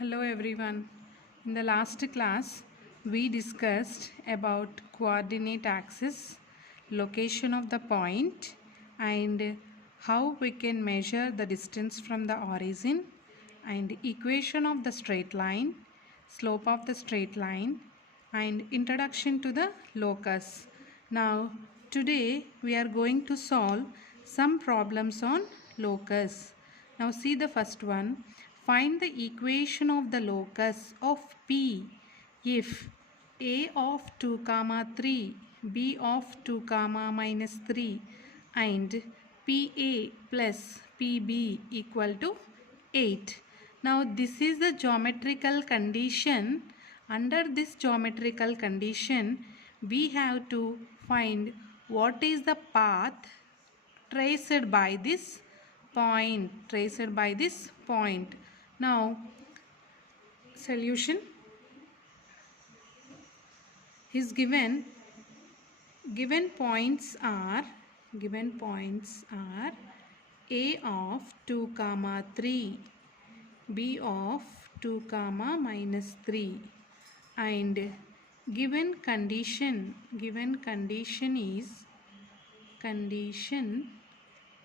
Hello everyone. In the last class, we discussed about coordinate axis, location of the point, and how we can measure the distance from the origin, and equation of the straight line, slope of the straight line, and introduction to the locus. Now, today we are going to solve some problems on locus. Now see the first one. Find the equation of the locus of P if a of 2 comma 3, b of 2 comma minus 3 and PA plus PB equal to 8. Now this is the geometrical condition. Under this geometrical condition, we have to find what is the path traced by this point. Now solution is given points are a of 2 comma 3, b of 2 comma minus 3 and given condition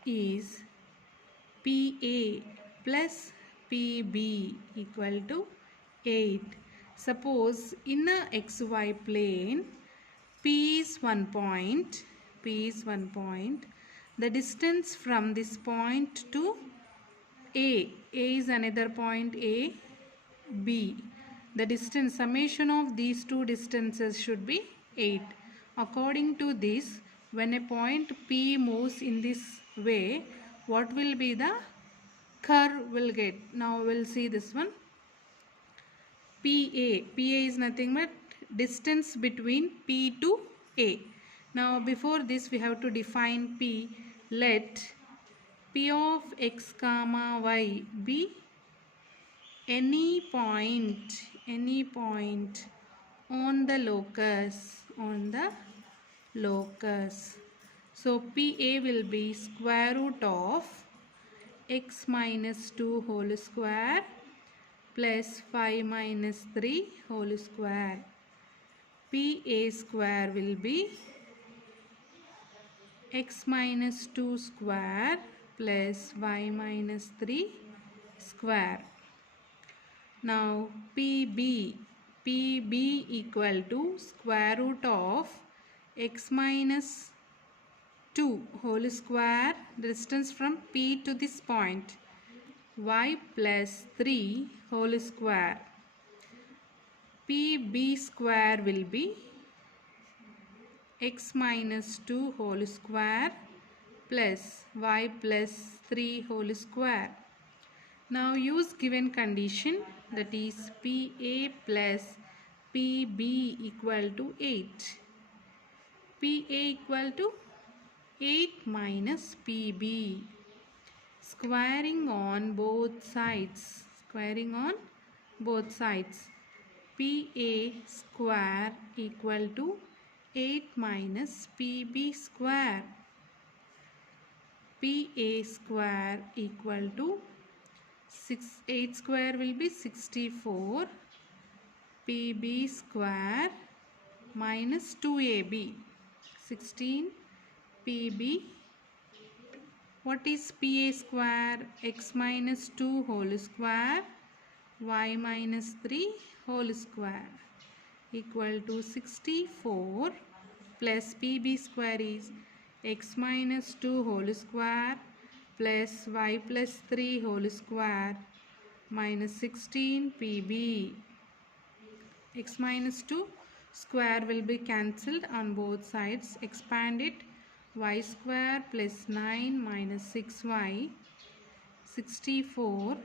is PA plus PB equal to 8. Suppose in a xy plane, P is one point. The distance from this point to A is another point A, B. The distance, summation of these two distances should be 8. According to this, when a point P moves in this way, what will be the curve will get? Now we'll see this one. PA is nothing but distance between P to A. Now before this we have to define P. Let P of x comma y be any point on the locus. So PA will be square root of x minus 2 whole square plus 5 minus 3 whole square. PA square will be x minus 2 square plus y minus 3 square. Now PB equal to square root of x minus 2 whole square, distance from P to this point, y plus 3 whole square. PB square will be x minus 2 whole square plus y plus 3 whole square. Now use given condition, that is PA plus PB equal to 8. PA equal to 8 minus PB. Squaring on both sides. PA square equal to 8 minus PB square. PA square equal to 8 square will be 64. PB square minus 2AB 16 PB. What is PA square? X minus 2 whole square y minus 3 whole square equal to 64 plus PB square is x minus 2 whole square plus y plus 3 whole square minus 16 PB. X minus 2 square will be cancelled on both sides. Expand it. Y square plus 9 minus 6y 64.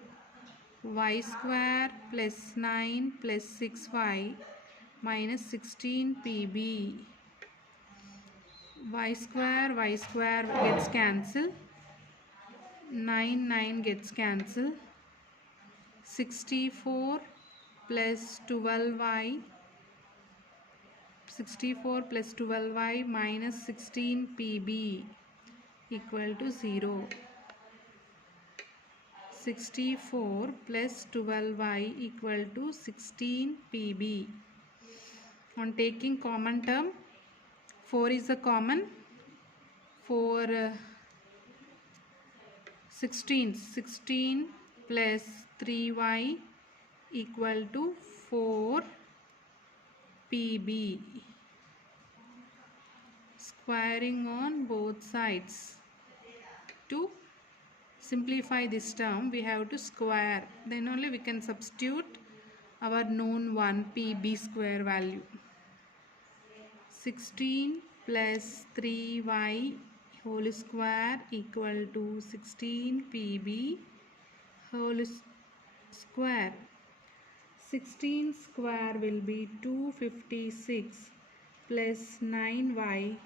Y square plus 9 plus 6y minus 16 PB. Y square gets cancelled. 9 gets cancelled. 64 plus 12y minus 16 PB equal to 0. 64 plus 12y equal to 16 pb. On taking common term, 4 is the common. 16 plus 3y equal to 4 pb. Squaring on both sides. To simplify this term, we have to square. Then only we can substitute our known 1 pb square value. 16 plus 3y whole square equal to 16 pb whole square. 16 square will be 256 plus 9y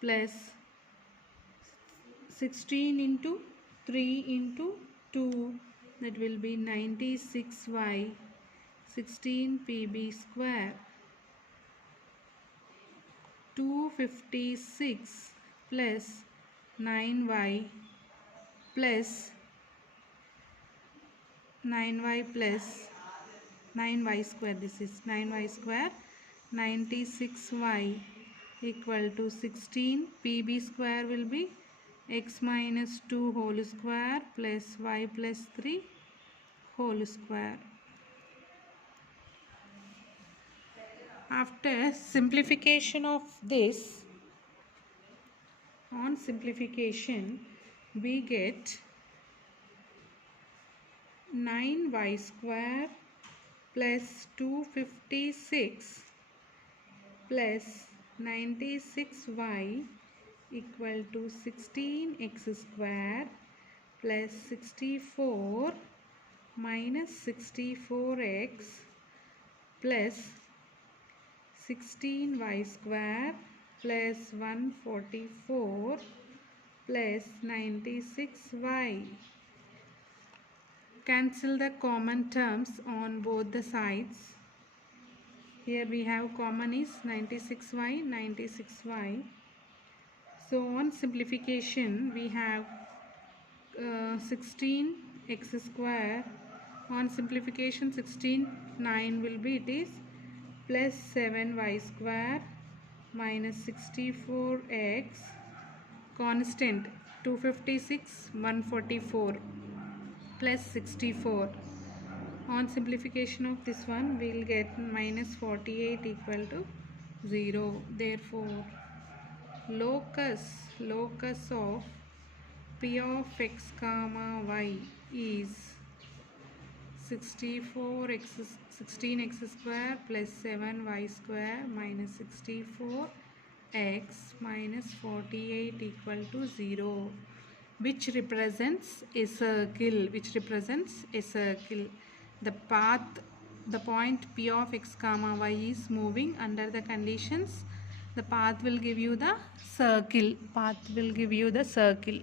plus 16 into 3 into 2, that will be 96y 16 pb square. 256 plus 9y plus 9y plus 9y square, this is 9y square, 96y equal to 16 pb square will be x minus 2 whole square plus y plus 3 whole square. After simplification of this, on simplification we get 9y square plus 256 plus 96y equal to 16x square plus 64 minus 64x plus 16y square plus 144 plus 96y. Cancel the common terms on both the sides. Here we have common is 96y. So on simplification we have 16x square. On simplification 9 will be, it is plus 7y square minus 64x constant 256 144 plus 64. On simplification of this one we will get minus 48 equal to 0. Therefore locus of p of x comma y is 16x square plus 7y square minus 64x minus 48 equal to 0, which represents a circle. The point p of x comma y is moving under the conditions. The path will give you the circle.